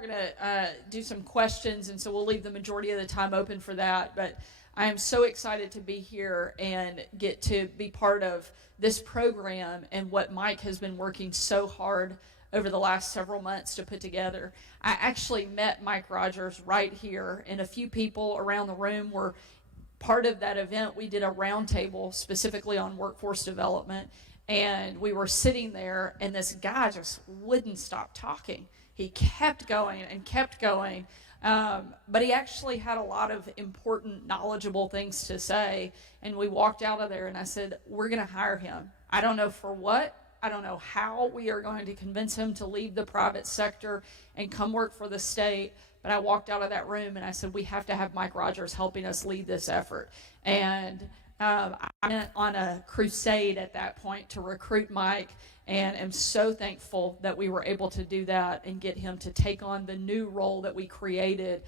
we're going to do some questions, and so we'll leave the majority of the time open for that. But I am so excited to be here and get to be part of this program and what Mike has been working so hard over the last several months to put together. I actually met Mike Rogers right here, and a few people around the room were part of that event. We did a roundtable specifically on workforce development, and we were sitting there, and this guy just wouldn't stop talking. He kept going and kept going, but he actually had a lot of important, knowledgeable things to say, and we walked out of there, and I said, we're going to hire him. I don't know for what. I don't know how we are going to convince him to leave the private sector and come work for the state, but I walked out of that room and I said, we have to have Mike Rogers helping us lead this effort. And I went on a crusade at that point to recruit Mike, and am so thankful that we were able to do that and get him to take on the new role that we created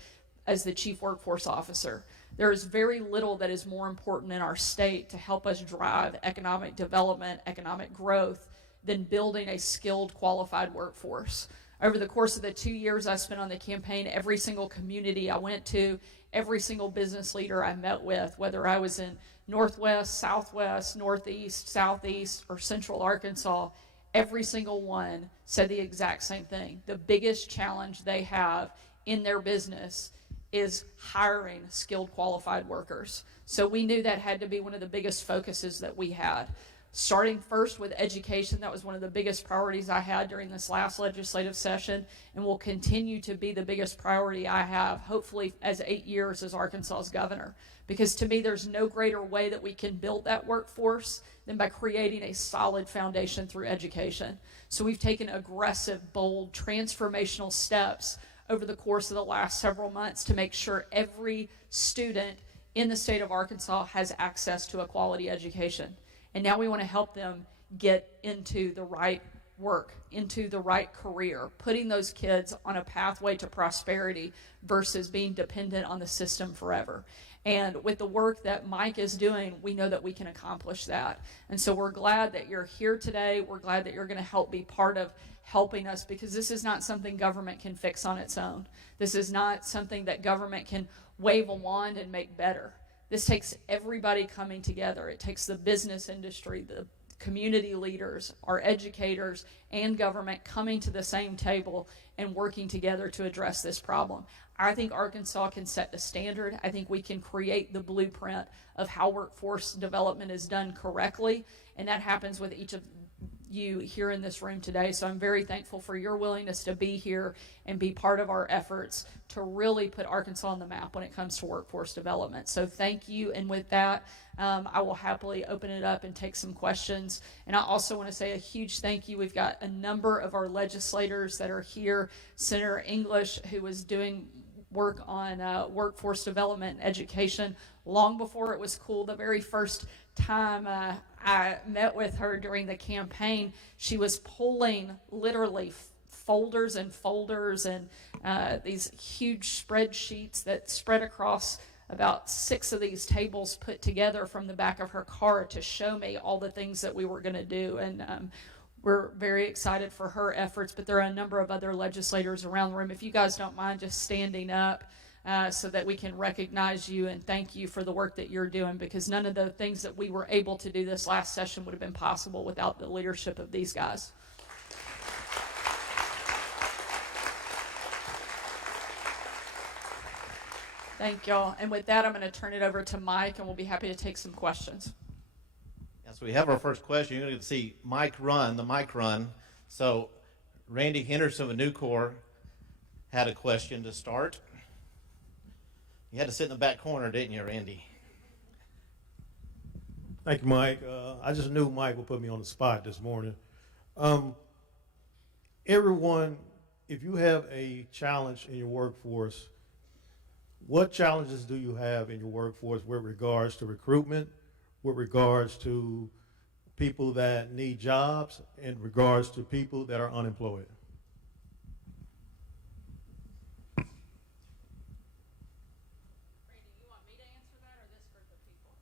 as the Chief Workforce Officer. There is very little that is more important in our state to help us drive economic development, economic growth, than building a skilled, qualified workforce. Over the course of the 2 years I spent on the campaign, every single community I went to, every single business leader I met with, whether I was in Northwest, Southwest, Northeast, Southeast, or Central Arkansas, every single one said the exact same thing. The biggest challenge they have in their business is hiring skilled, qualified workers. So we knew that had to be one of the biggest focuses that we had. Starting first with education, that was one of the biggest priorities I had during this last legislative session, and will continue to be the biggest priority I have, hopefully, as 8 years as Arkansas's governor. Because to me, there's no greater way that we can build that workforce than by creating a solid foundation through education. So we've taken aggressive, bold, transformational steps over the course of the last several months to make sure every student in the state of Arkansas has access to a quality education. And now we want to help them get into the right work, into the right career, putting those kids on a pathway to prosperity versus being dependent on the system forever. And with the work that Mike is doing, we know that we can accomplish that. And so we're glad that you're here today. We're glad that you're going to help be part of helping us, because this is not something government can fix on its own. This is not something that government can wave a wand and make better. This takes everybody coming together. It takes the business industry, the community leaders, our educators, and government coming to the same table and working together to address this problem. I think Arkansas can set the standard. I think we can create the blueprint of how workforce development is done correctly, and that happens with each of you here in this room today. So I'm very thankful for your willingness to be here and be part of our efforts to really put Arkansas on the map when it comes to workforce development. So thank you. And with that, I will happily open it up and take some questions. And I also want to say a huge thank you. We've got a number of our legislators that are here. Senator English, who was doing work on workforce development and education long before it was cool. The very first time I met with her during the campaign, she was pulling literally folders and folders and these huge spreadsheets that spread across about 6 of these tables put together from the back of her car to show me all the things that we were going to do. And we're very excited for her efforts, but there are a number of other legislators around the room. If you guys don't mind just standing up so that we can recognize you and thank you for the work that you're doing, because none of the things that we were able to do this last session would have been possible without the leadership of these guys. Thank y'all. And with that, I'm going to turn it over to Mike, and we'll be happy to take some questions. So we have our first question. You're going to see Mike run, the mic run. So Randy Henderson of Nucor had a question to start. You had to sit in the back corner, didn't you, Randy? Thank you, Mike. I just knew Mike would put me on the spot this morning. Everyone, if you have a challenge in your workforce, what challenges do you have in your workforce with regards to recruitment, with regards to people that need jobs, in regards to people that are unemployed? Randy, you want me to answer that or this group of people?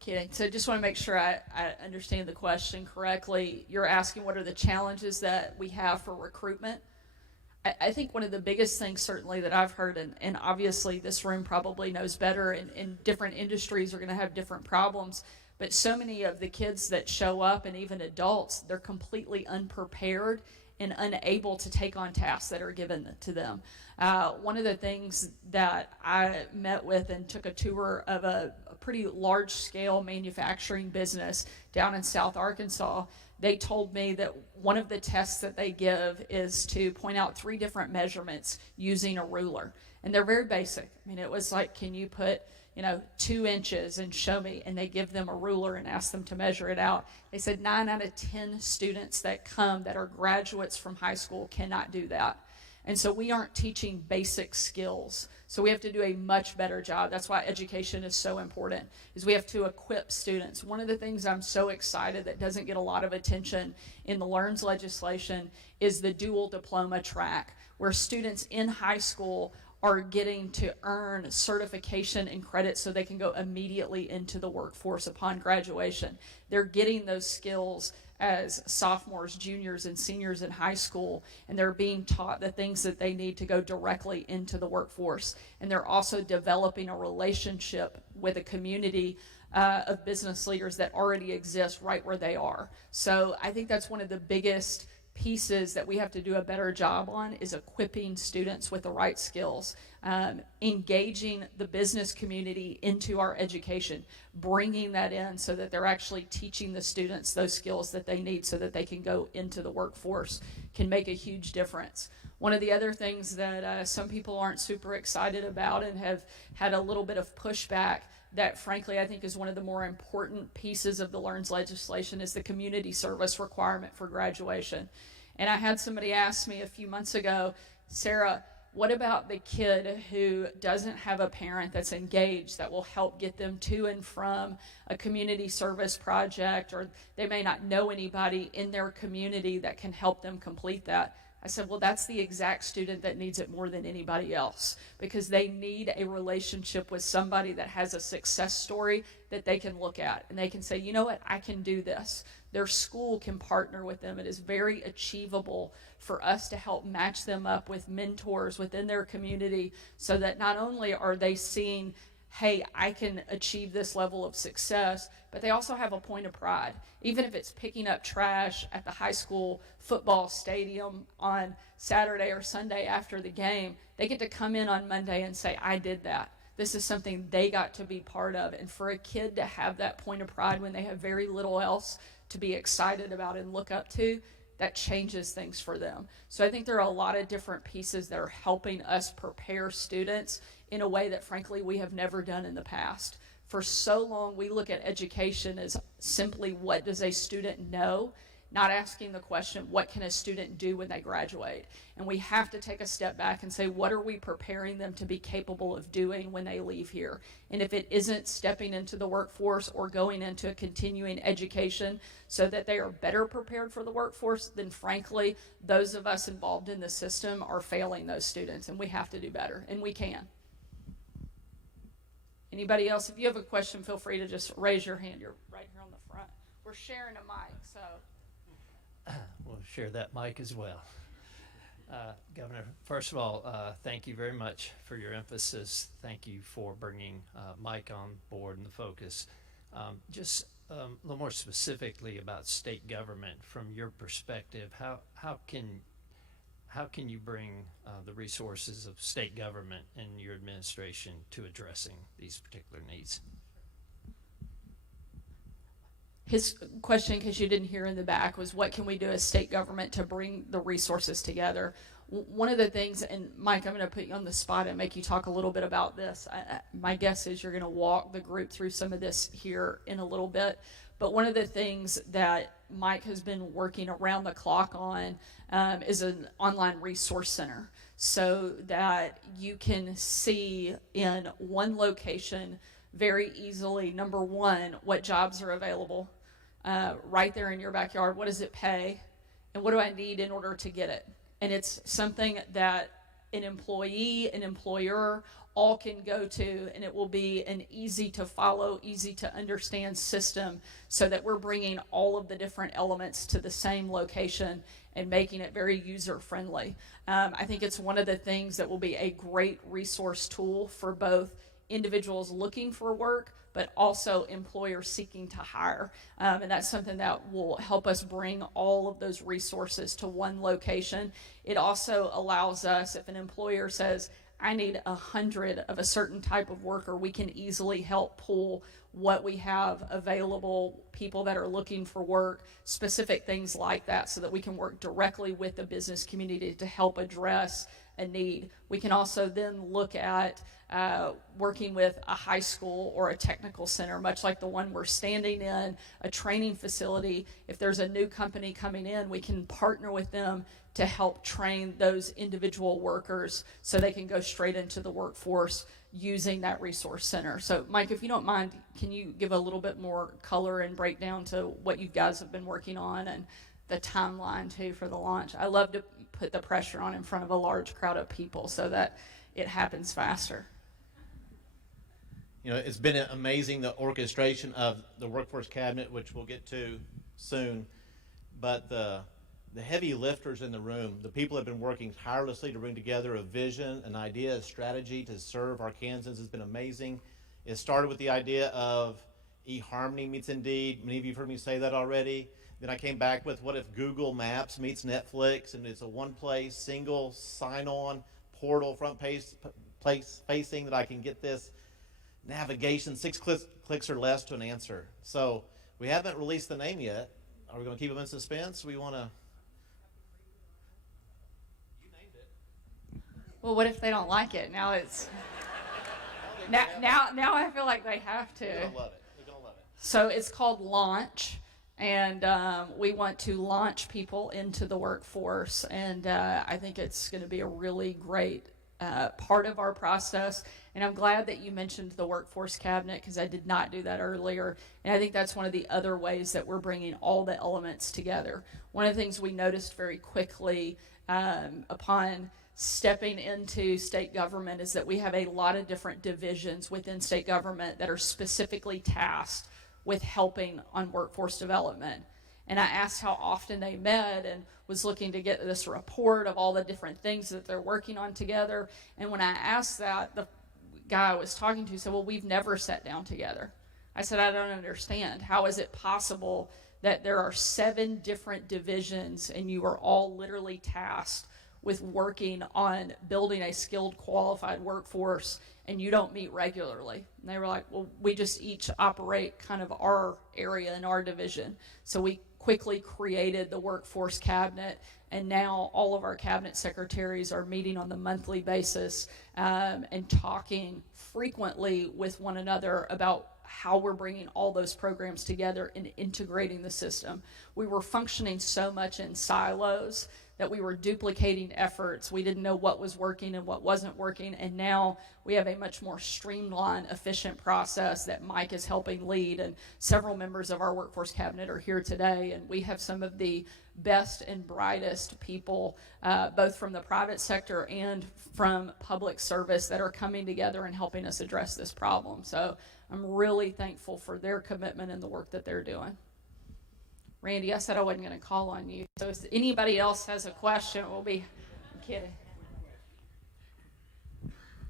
kidding. So just want to make sure I understand the question correctly. You're asking what are the challenges that we have for recruitment? I think one of the biggest things certainly that I've heard, and obviously this room probably knows better, and different industries are going to have different problems, but so many of the kids that show up, and even adults, they're completely unprepared and unable to take on tasks that are given to them. One of the things that I met with and took a tour of a pretty large-scale manufacturing business down in South Arkansas, they told me that one of the tests that they give is to point out 3 different measurements using a ruler. And they're very basic. I mean, it was like, can you put, 2 inches and show me? And they give them a ruler and ask them to measure it out. They said 9 out of 10 students that come that are graduates from high school cannot do that. And so we aren't teaching basic skills. So we have to do a much better job. That's why education is so important, is we have to equip students. One of the things I'm so excited that doesn't get a lot of attention in the LEARNS legislation is the dual diploma track, where students in high school are getting to earn certification and credit so they can go immediately into the workforce upon graduation. They're getting those skills as sophomores, juniors, and seniors in high school, and they're being taught the things that they need to go directly into the workforce. And they're also developing a relationship with a community of business leaders that already exist right where they are. So I think that's one of the biggest pieces that we have to do a better job on, is equipping students with the right skills, engaging the business community into our education, bringing that in so that they're actually teaching the students those skills that they need so that they can go into the workforce, can make a huge difference. One of the other things that some people aren't super excited about and have had a little bit of pushback, that frankly I think is one of the more important pieces of the LEARNS legislation, is the community service requirement for graduation. And I had somebody ask me a few months ago, Sarah, what about the kid who doesn't have a parent that's engaged that will help get them to and from a community service project, or they may not know anybody in their community that can help them complete that? I said, well, that's the exact student that needs it more than anybody else, because they need a relationship with somebody that has a success story that they can look at and they can say, you know what, I can do this. Their school can partner with them. It is very achievable for us to help match them up with mentors within their community, so that not only are they seeing, hey, I can achieve this level of success, but they also have a point of pride. Even if it's picking up trash at the high school football stadium on Saturday or Sunday after the game, they get to come in on Monday and say, I did that. This is something they got to be part of. And for a kid to have that point of pride when they have very little else to be excited about and look up to, that changes things for them. So I think there are a lot of different pieces that are helping us prepare students in a way that frankly we have never done in the past. For so long we look at education as simply what does a student know, not asking the question, what can a student do when they graduate? And we have to take a step back and say, what are we preparing them to be capable of doing when they leave here? And if it isn't stepping into the workforce or going into a continuing education so that they are better prepared for the workforce, then frankly, those of us involved in the system are failing those students, and we have to do better, and we can. Anybody else? If you have a question, feel free to just raise your hand. You're right here on the front. We're sharing a mic, so. We'll share that mic as well. Governor, first of all, thank you very much for your emphasis. Thank you for bringing Mike on board and the focus. Just a little more specifically about state government from your perspective, how can you bring the resources of state government in your administration to addressing these particular needs? His question, because you didn't hear in the back, was what can we do as state government to bring the resources together? One of the things, and Mike, I'm going to put you on the spot and make you talk a little bit about this. My guess is you're going to walk the group through some of this here in a little bit. But one of the things that Mike has been working around the clock on is an online resource center, so that you can see in one location very easily, number one, what jobs are available right there in your backyard. What does it pay? And what do I need in order to get it? And it's something that an employee, an employer, all can go to, and it will be an easy to follow, easy to understand system, so that we're bringing all of the different elements to the same location and making it very user friendly. I think it's one of the things that will be a great resource tool for both individuals looking for work, but also employers seeking to hire. And that's something that will help us bring all of those resources to one location. It also allows us, if an employer says, I need 100 of a certain type of worker, we can easily help pull what we have available, people that are looking for work, specific things like that, so that we can work directly with the business community to help address a need. We can also then look at working with a high school or a technical center, much like the one we're standing in, a training facility. If there's a new company coming in, we can partner with them to help train those individual workers so they can go straight into the workforce using that resource center. So Mike, if you don't mind, can you give a little bit more color and breakdown to what you guys have been working on and the timeline too for the launch? I love to put the pressure on in front of a large crowd of people so that it happens faster. You know, it's been amazing, the orchestration of the workforce cabinet, which we'll get to soon, but the heavy lifters in the room, the people have been working tirelessly to bring together a vision, an idea, a strategy to serve Arkansans has been amazing. It started with the idea of eHarmony meets Indeed. Many of you have heard me say that already. Then I came back with, what if Google Maps meets Netflix, and it's a one-place, single sign-on portal, front place facing, that I can get this navigation, 6 clicks or less to an answer. So we haven't released the name yet. Are we going to keep them in suspense? We want to... Well, what if they don't like it? Now it's now I feel like they have to. They're gonna love it. They're gonna love it. So it's called Launch, and we want to launch people into the workforce, and I think it's going to be a really great part of our process. And I'm glad that you mentioned the workforce cabinet, because I did not do that earlier. And I think that's one of the other ways that we're bringing all the elements together. One of the things we noticed very quickly upon stepping into state government is that we have a lot of different divisions within state government that are specifically tasked with helping on workforce development. And I asked how often they met and was looking to get this report of all the different things that they're working on together. And when I asked that, the guy I was talking to said, well, we've never sat down together. I said, I don't understand. How is it possible that there are 7 different divisions and you are all literally tasked with working on building a skilled, qualified workforce, and you don't meet regularly? And they were like, well, we just each operate kind of our area in our division. So we quickly created the workforce cabinet, and now all of our cabinet secretaries are meeting on the monthly basis and talking frequently with one another about how we're bringing all those programs together and integrating the system. We were functioning so much in silos that we were duplicating efforts. We didn't know what was working and what wasn't working, and now we have a much more streamlined, efficient process that Mike is helping lead, and several members of our workforce cabinet are here today, and we have some of the best and brightest people, both from the private sector and from public service, that are coming together and helping us address this problem. So I'm really thankful for their commitment and the work that they're doing. Randy, I said I wasn't going to call on you. So if anybody else has a question, we'll be kidding.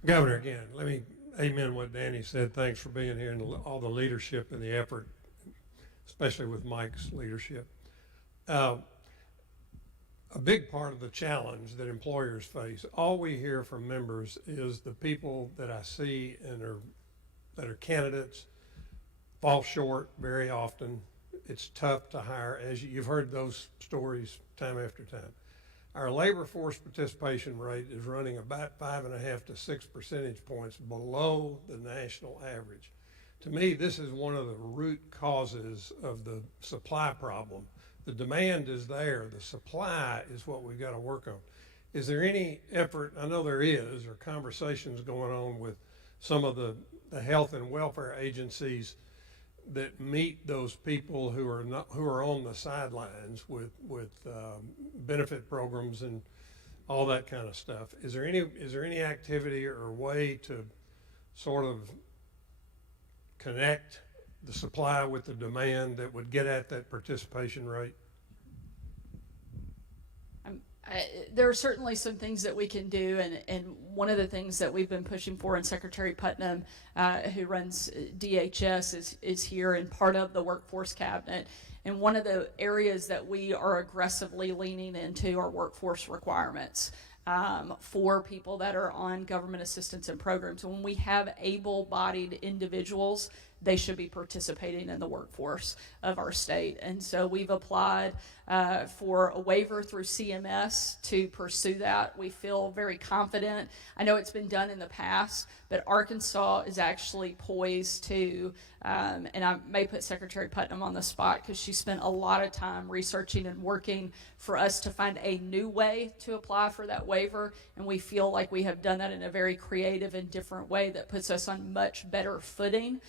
Governor, again, let me amen what Danny said. Thanks for being here and all the leadership and the effort, especially with Mike's leadership. A big part of the challenge that employers face, all we hear from members is the people that I see and that are candidates fall short very often. It's tough to hire, as you've heard those stories time after time. Our labor force participation rate is running about 5.5 to 6 percentage points below the national average. To me, this is one of the root causes of the supply problem. The demand is there, the supply is what we've got to work on. Is there any effort, I know there is, or conversations going on with some of the health and welfare agencies that meet those people who are on the sidelines with benefit programs and all that kind of stuff. Is there any activity or way to sort of connect the supply with the demand that would get at that participation rate? There are certainly some things that we can do, and one of the things that we've been pushing for, and Secretary Putnam, who runs DHS, is here and part of the workforce cabinet. And one of the areas that we are aggressively leaning into are workforce requirements for people that are on government assistance and programs. When we have able-bodied individuals, they should be participating in the workforce of our state. And so we've applied for a waiver through CMS to pursue that. We feel very confident. I know it's been done in the past, but Arkansas is actually poised to, and I may put Secretary Putnam on the spot because she spent a lot of time researching and working for us to find a new way to apply for that waiver. And we feel like we have done that in a very creative and different way that puts us on much better footing.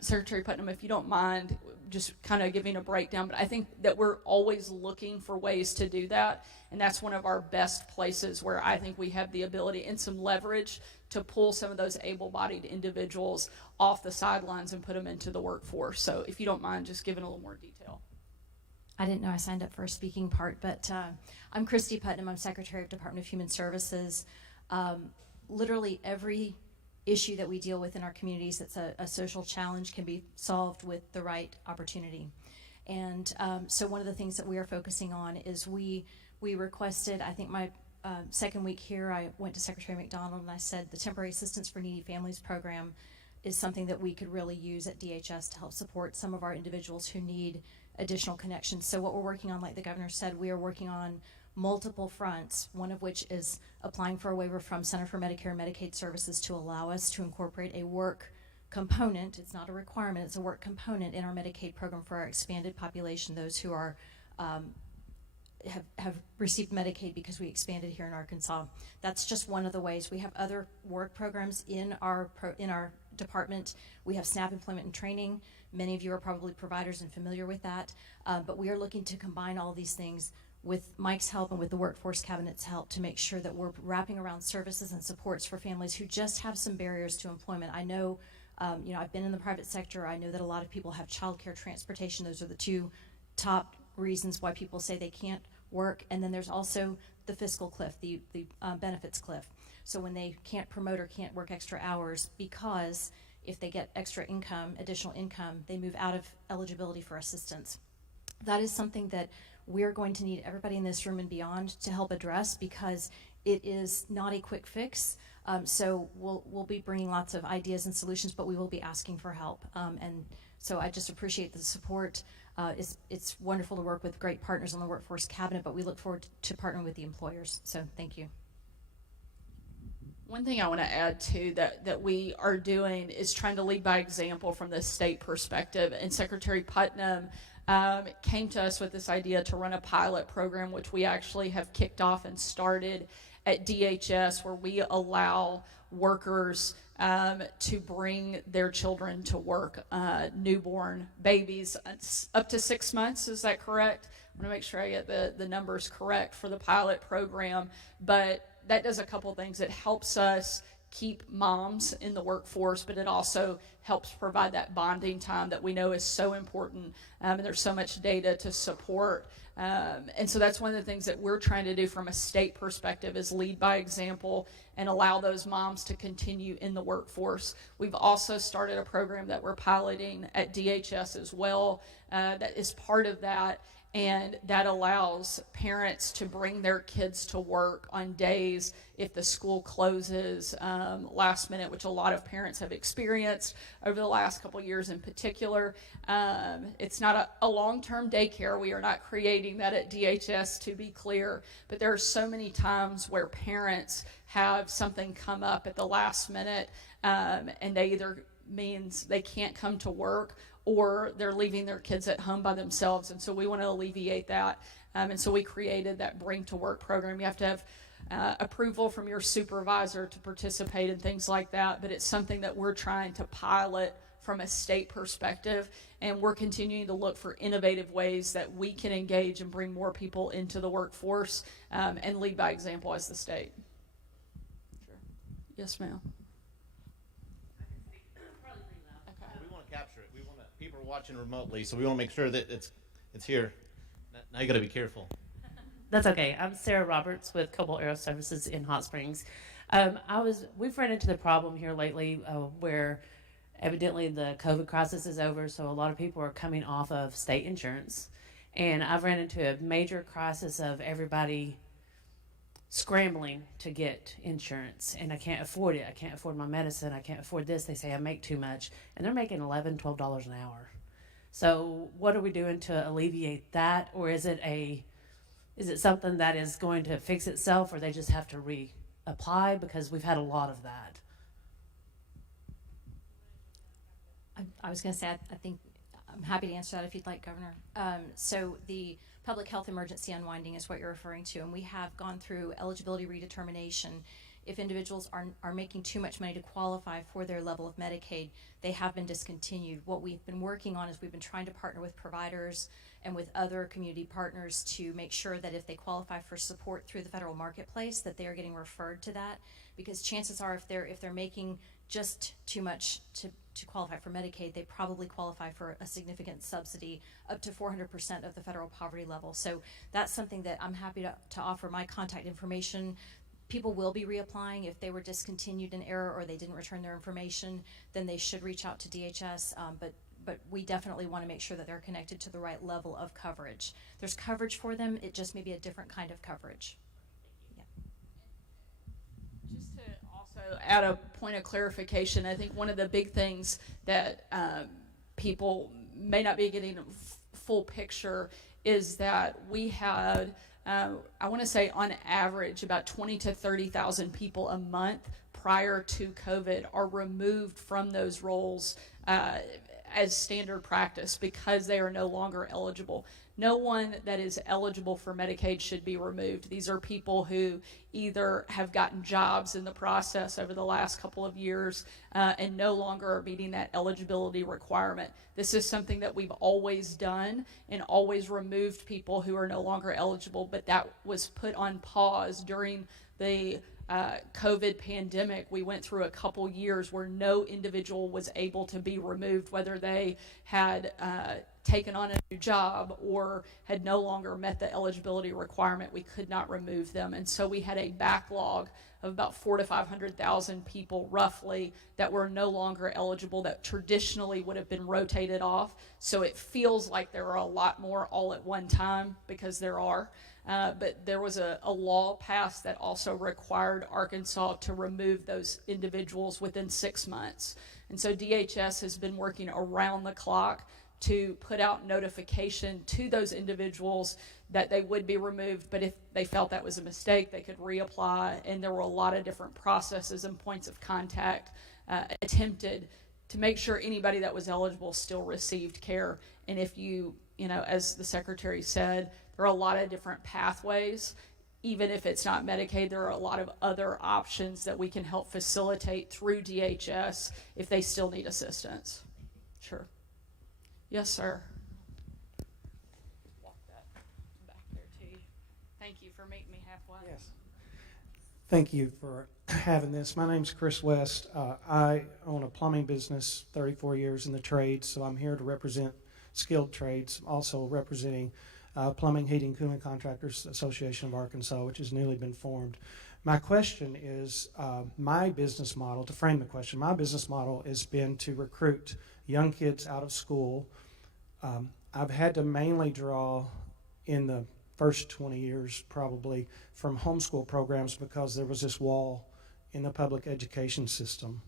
Secretary Putnam, if you don't mind just kind of giving a breakdown, but I think that we're always looking for ways to do that, and that's one of our best places where I think we have the ability and some leverage to pull some of those able-bodied individuals off the sidelines and put them into the workforce. So if you don't mind just giving a little more detail. I didn't know I signed up for a speaking part, but I'm Christy Putnam. I'm Secretary of Department of Human Services. Literally every issue that we deal with in our communities that's a social challenge can be solved with the right opportunity. And so one of the things that we are focusing on is we requested, I think my second week here, I went to Secretary McDonald and I said the Temporary Assistance for Needy Families program is something that we could really use at DHS to help support some of our individuals who need additional connections. So what we're working on, like the governor said, we are working on multiple fronts, one of which is applying for a waiver from Center for Medicare and Medicaid Services to allow us to incorporate a work component. It's not a requirement, it's a work component in our Medicaid program for our expanded population, those who are have received Medicaid because we expanded here in Arkansas. That's just one of the ways. We have other work programs in our department. We have SNAP employment and training. Many of you are probably providers and familiar with that, but we are looking to combine all these things with Mike's help and with the Workforce Cabinet's help to make sure that we're wrapping around services and supports for families who just have some barriers to employment. I know, I've been in the private sector. I know that a lot of people have childcare, transportation. Those are the two top reasons why people say they can't work. And then there's also the fiscal cliff, the benefits cliff. So when they can't promote or can't work extra hours because if they get extra income, additional income, they move out of eligibility for assistance. That is something that we're going to need everybody in this room and beyond to help address because it is not a quick fix. So we'll be bringing lots of ideas and solutions, but we will be asking for help. And so I just appreciate the support. It's wonderful to work with great partners on the Workforce Cabinet, but we look forward to partnering with the employers. So thank you. One thing I want to add too that we are doing is trying to lead by example from the state perspective. And Secretary Putnam came to us with this idea to run a pilot program, which we actually have kicked off and started at DHS, where we allow workers to bring their children to work, newborn babies up to 6 months. Is that correct? I want to make sure I get the numbers correct for the pilot program. But that does a couple things. It helps us keep moms in the workforce, but it also helps provide that bonding time that we know is so important, and there's so much data to support. And so that's one of the things that we're trying to do from a state perspective is lead by example and allow those moms to continue in the workforce. We've also started a program that we're piloting at DHS as well that is part of that. And that allows parents to bring their kids to work on days if the school closes last minute, which a lot of parents have experienced over the last couple of years in particular. It's not a long-term daycare. We are not creating that at DHS, to be clear. But there are so many times where parents have something come up at the last minute, and they either means they can't come to work or they're leaving their kids at home by themselves. And so we want to alleviate that. And so we created that Bring to Work program. You have to have approval from your supervisor to participate in things like that, but it's something that we're trying to pilot from a state perspective, and we're continuing to look for innovative ways that we can engage and bring more people into the workforce, and lead by example as the state. Sure. Yes, ma'am. We want to capture it. We want to, people are watching remotely, so we want to make sure that it's here. Now you got to be careful. That's okay. I'm Sarah Roberts with Cobalt Aero Services in Hot Springs. We've run into the problem here lately where evidently the COVID crisis is over, so a lot of people are coming off of state insurance. And I've ran into a major crisis of everybody scrambling to get insurance, and I can't afford it. I can't afford my medicine. I can't afford this. They say I make too much, and they're making $11, $12 an hour. So what are we doing to alleviate that, or is it something that is going to fix itself, or they just have to reapply? Because we've had a lot of that. I was going to say, I think I'm happy to answer that if you'd like, Governor. So the public health emergency unwinding is what you're referring to, and we have gone through eligibility redetermination. If individuals are making too much money to qualify for their level of Medicaid, they have been discontinued. What we've been working on is we've been trying to partner with providers and with other community partners to make sure that if they qualify for support through the federal marketplace, that they are getting referred to that, because chances are if they're making just too much to qualify for Medicaid, they probably qualify for a significant subsidy up to 400% of the federal poverty level. So that's something that I'm happy to offer my contact information. People will be reapplying. If they were discontinued in error or they didn't return their information, then they should reach out to DHS, but we definitely want to make sure that they're connected to the right level of coverage. There's coverage for them, it just may be a different kind of coverage. Just to also add a point of clarification, I think one of the big things that people may not be getting a full picture is that we had, I want to say on average, about 20 to 30,000 people a month prior to COVID are removed from those roles as standard practice because they are no longer eligible. No one that is eligible for Medicaid should be removed. These are people who either have gotten jobs in the process over the last couple of years and no longer are meeting that eligibility requirement. This is something that we've always done and always removed people who are no longer eligible, but that was put on pause during the COVID pandemic. We went through a couple years where no individual was able to be removed, whether they had taken on a new job or had no longer met the eligibility requirement. We could not remove them, and so we had a backlog of about 400,000 to 500,000 people roughly that were no longer eligible, that traditionally would have been rotated off. So it feels like there are a lot more all at one time, because there are. But there was a law passed that also required Arkansas to remove those individuals within 6 months. And so DHS has been working around the clock to put out notification to those individuals that they would be removed, but if they felt that was a mistake, they could reapply. And there were a lot of different processes and points of contact attempted to make sure anybody that was eligible still received care. And if you know, as the Secretary said, there are a lot of different pathways. Even if it's not Medicaid, there are a lot of other options that we can help facilitate through DHS if they still need assistance. Sure. Yes, sir. Walk that back there to you. Thank you for meeting me halfway. Yes. Thank you for having this. My name's Chris West. I own a plumbing business, 34 years in the trade, so I'm here to represent skilled trades, also representing Plumbing, Heating, Cooling Contractors Association of Arkansas, which has newly been formed. My question is, my business model, to frame the question, my business model has been to recruit young kids out of school. I've had to mainly draw in the first 20 years probably from homeschool programs because there was this wall in the public education system.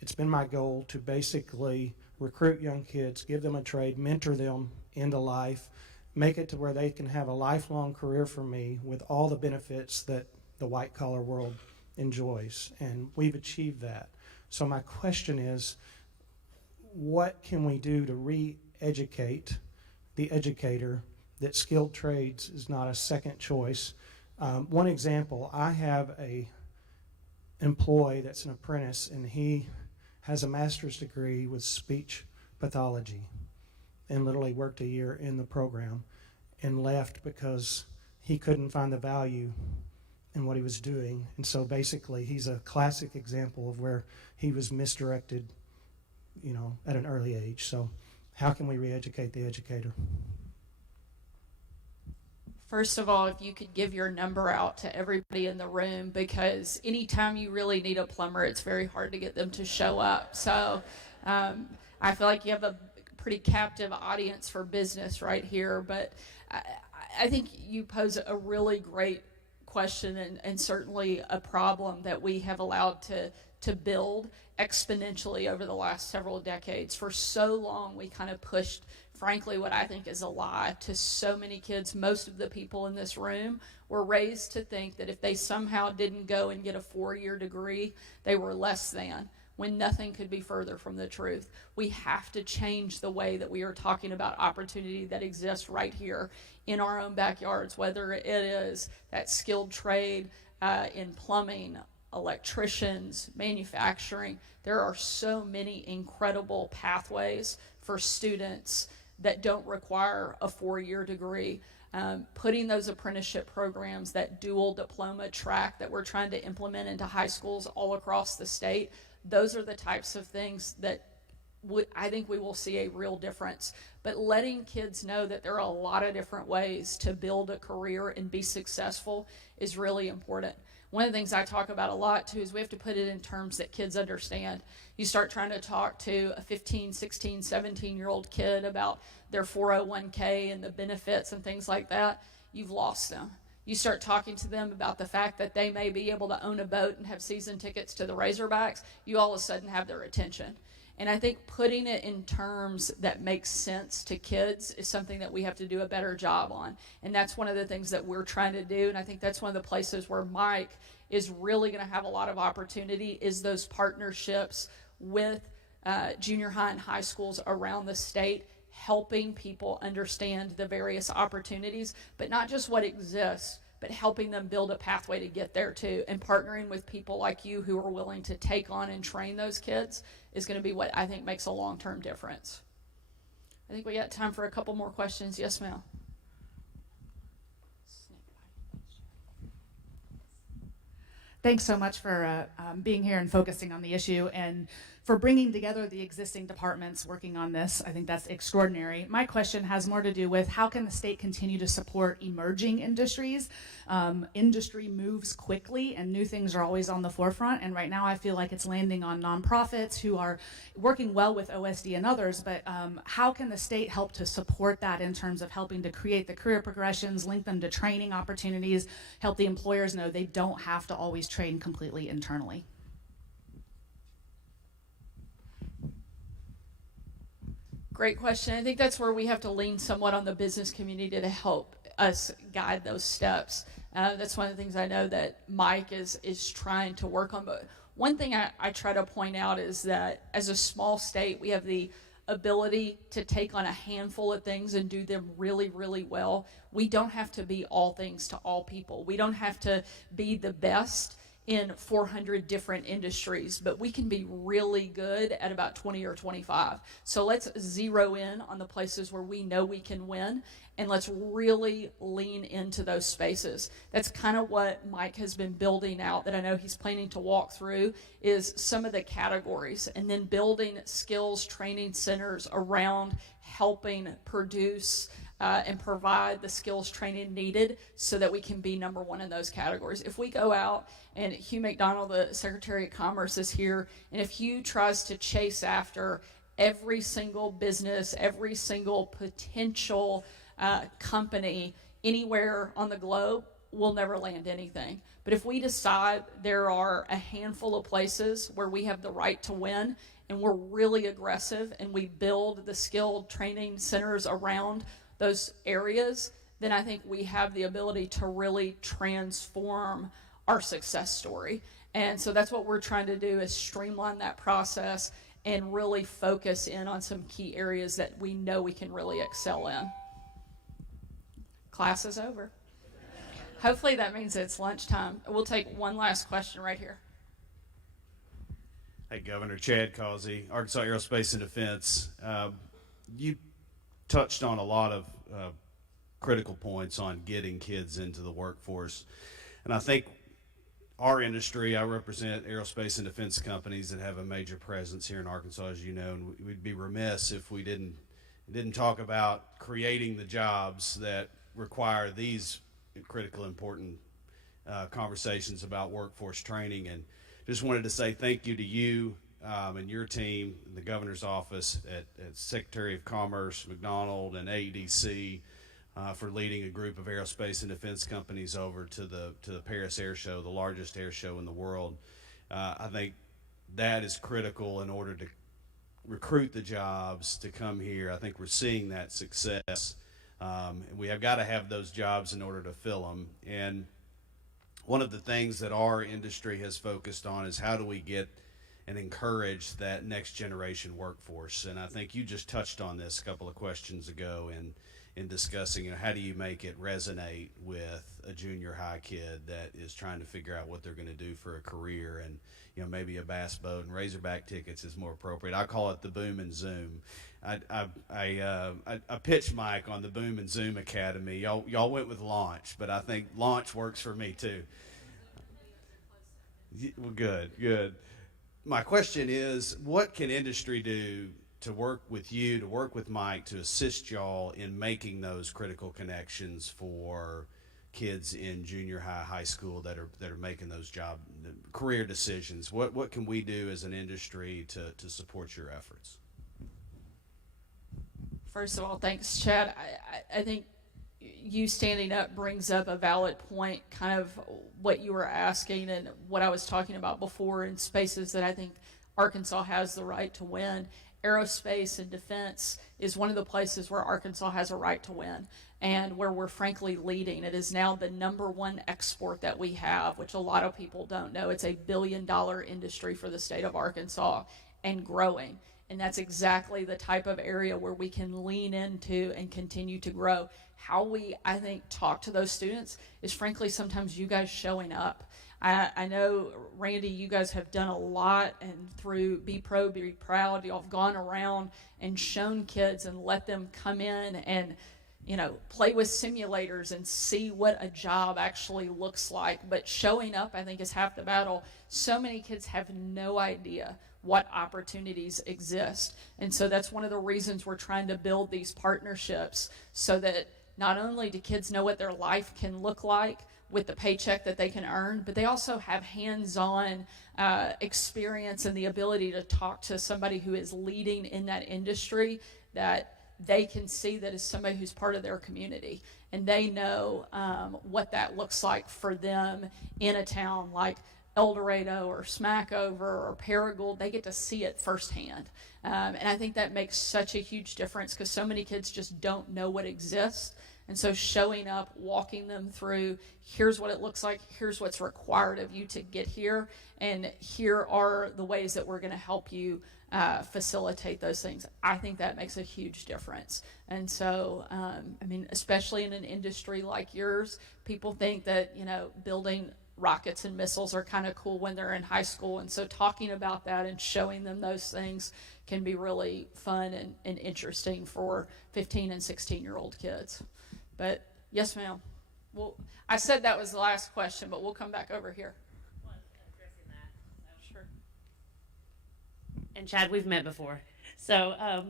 It's been my goal to basically recruit young kids, give them a trade, mentor them into life, make it to where they can have a lifelong career for me with all the benefits that the white-collar world enjoys. And we've achieved that. So my question is, what can we do to re-educate the educator that skilled trades is not a second choice? One example, I have a employee that's an apprentice, and he has a master's degree with speech pathology and literally worked a year in the program and left because he couldn't find the value in what he was doing. And so basically he's a classic example of where he was misdirected, at an early age. So how can we re-educate the educator? First of all, if you could give your number out to everybody in the room, because anytime you really need a plumber, it's very hard to get them to show up. So I feel like you have a pretty captive audience for business right here. But I think you pose a really great question, and certainly a problem that we have allowed to build exponentially over the last several decades. For so long, we kind of pushed, frankly, what I think is a lie to so many kids. Most of the people in this room were raised to think that if they somehow didn't go and get a 4-year degree, they were less than, when nothing could be further from the truth. We have to change the way that we are talking about opportunity that exists right here in our own backyards, whether it is that skilled trade in plumbing, electricians, manufacturing. There are so many incredible pathways for students that don't require a 4-year degree. Putting those apprenticeship programs, that dual diploma track that we're trying to implement into high schools all across the state, those are the types of things that I think we will see a real difference. But letting kids know that there are a lot of different ways to build a career and be successful is really important. One of the things I talk about a lot too is we have to put it in terms that kids understand. You start trying to talk to a 15, 16, 17-year-old kid about their 401k and the benefits and things like that, you've lost them. You start talking to them about the fact that they may be able to own a boat and have season tickets to the Razorbacks, you all of a sudden have their attention. And I think putting it in terms that make sense to kids is something that we have to do a better job on. And that's one of the things that we're trying to do. And I think that's one of the places where Mike is really going to have a lot of opportunity, is those partnerships with junior high and high schools around the state, helping people understand the various opportunities, but not just what exists, but helping them build a pathway to get there too. And partnering with people like you who are willing to take on and train those kids is going to be what I think makes a long-term difference. I think we got time for a couple more questions. Yes, ma'am. Thanks so much for being here and focusing on the issue, and for bringing together the existing departments working on this. I think that's extraordinary. My question has more to do with how can the state continue to support emerging industries? Industry moves quickly and new things are always on the forefront, and right now I feel like it's landing on nonprofits who are working well with OSD and others, but how can the state help to support that in terms of helping to create the career progressions, link them to training opportunities, help the employers know they don't have to always train completely internally? Great question. I think that's where we have to lean somewhat on the business community to help us guide those steps. That's one of the things I know that Mike is trying to work on. But one thing I try to point out is that as a small state, we have the ability to take on a handful of things and do them really, really well. We don't have to be all things to all people. We don't have to be the best in 400 different industries, but we can be really good at about 20 or 25. So let's zero in on the places where we know we can win, and let's really lean into those spaces. That's kind of what Mike has been building out, that I know he's planning to walk through, is some of the categories, and then building skills training centers around helping produce and provide the skills training needed so that we can be number one in those categories. If we go out, and Hugh McDonald, the Secretary of Commerce, is here, and if Hugh tries to chase after every single business, every single potential company anywhere on the globe, we'll never land anything. But if we decide there are a handful of places where we have the right to win, and we're really aggressive, and we build the skilled training centers around those areas, then I think we have the ability to really transform our success story. And so that's what we're trying to do, is streamline that process and really focus in on some key areas that we know we can really excel in. Class is over. Hopefully that means it's lunchtime. We'll take one last question right here. Hey, Hey, Governor Chad Causey, Arkansas Aerospace and Defense. You touched on a lot of critical points on getting kids into the workforce. And I think our industry, I represent aerospace and defense companies that have a major presence here in Arkansas, as you know, and we'd be remiss if we didn't talk about creating the jobs that require these critical, important conversations about workforce training. And just wanted to say thank you to you and your team, the governor's office, at Secretary of Commerce, McDonald, and AEDC for leading a group of aerospace and defense companies over to the Paris Air Show, the largest air show in the world. I think that is critical in order to recruit the jobs to come here. I think we're seeing that success. And we have got to have those jobs in order to fill them. And one of the things that our industry has focused on is how do we get and encourage that next generation workforce. And I think you just touched on this a couple of questions ago in discussing, how do you make it resonate with a junior high kid that is trying to figure out what they're going to do for a career, and maybe a bass boat and Razorback tickets is more appropriate. I call it the Boom and Zoom. I pitched Mike on the Boom and Zoom Academy. Y'all went with Launch, but I think Launch works for me too. Well, good. My question is, what can industry do to work with you, to work with Mike, to assist y'all in making those critical connections for kids in junior high, high school that are making those career decisions? What can we do as an industry to support your efforts? First of all, thanks, Chad. I think you standing up brings up a valid point, kind of what you were asking and what I was talking about before in spaces that I think Arkansas has the right to win. Aerospace and defense is one of the places where Arkansas has a right to win and where we're frankly leading. It is now the #1 export that we have, which a lot of people don't know. It's $1 billion industry for the state of Arkansas and growing. And that's exactly the type of area where we can lean into and continue to grow. How we, I think, talk to those students is frankly sometimes you guys showing up. I know, Randy, you guys have done a lot, and through Be Pro, Be Proud, y'all have gone around and shown kids and let them come in and, play with simulators and see what a job actually looks like. But showing up, I think, is half the battle. So many kids have no idea what opportunities exist. And so that's one of the reasons we're trying to build these partnerships, so that not only do kids know what their life can look like with the paycheck that they can earn, but they also have hands-on experience and the ability to talk to somebody who is leading in that industry that they can see that is somebody who's part of their community. And they know what that looks like for them in a town like El Dorado or Smackover or Paragould. They get to see it firsthand. And I think that makes such a huge difference because so many kids just don't know what exists. And so showing up, walking them through, here's what it looks like, here's what's required of you to get here, and here are the ways that we're going to help you facilitate those things. I think that makes a huge difference. And so, especially in an industry like yours, people think that, building rockets and missiles are kind of cool when they're in high school. And so talking about that and showing them those things can be really fun and interesting for 15 and 16-year-old kids. But yes, ma'am. Well, I said that was the last question, but we'll come back over here. Sure. And Chad, we've met before. So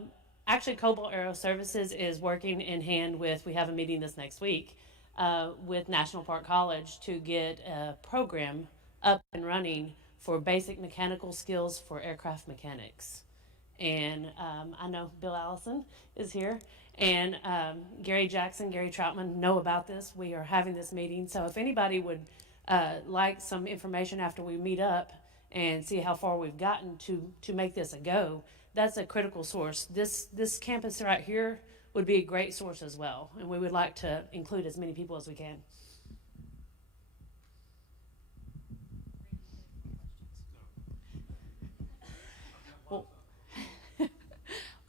actually, Cobalt Aero Services is working in hand with, we have a meeting this next week, with National Park College to get a program up and running for basic mechanical skills for aircraft mechanics. And I know Bill Allison is here, and Gary Jackson, Gary Troutman know about this. We are having this meeting. So if anybody would like some information after we meet up and see how far we've gotten to make this a go, that's a critical source. This campus right here would be a great source as well, and we would like to include as many people as we can. Well,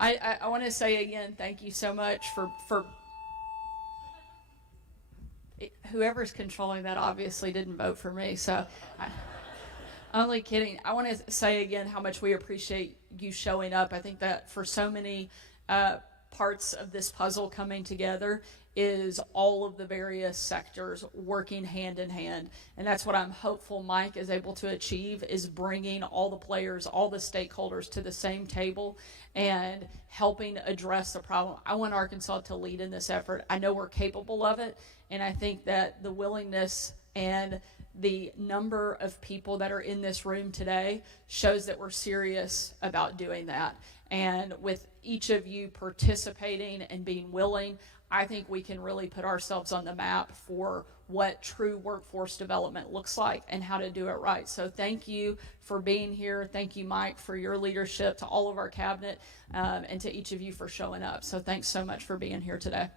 I want to say again, thank you so much for whoever's controlling that obviously didn't vote for me. So, Only kidding. I want to say again how much we appreciate you showing up. I think that for so many parts of this puzzle coming together is all of the various sectors working hand in hand. And that's what I'm hopeful Mike is able to achieve, is bringing all the players, all the stakeholders to the same table and helping address the problem. I want Arkansas to lead in this effort. I know we're capable of it, and I think that the willingness and the number of people that are in this room today shows that we're serious about doing that. And with each of you participating and being willing, I think we can really put ourselves on the map for what true workforce development looks like and how to do it right. So thank you for being here. Thank you, Mike, for your leadership, to all of our cabinet, and to each of you for showing up. So thanks so much for being here today.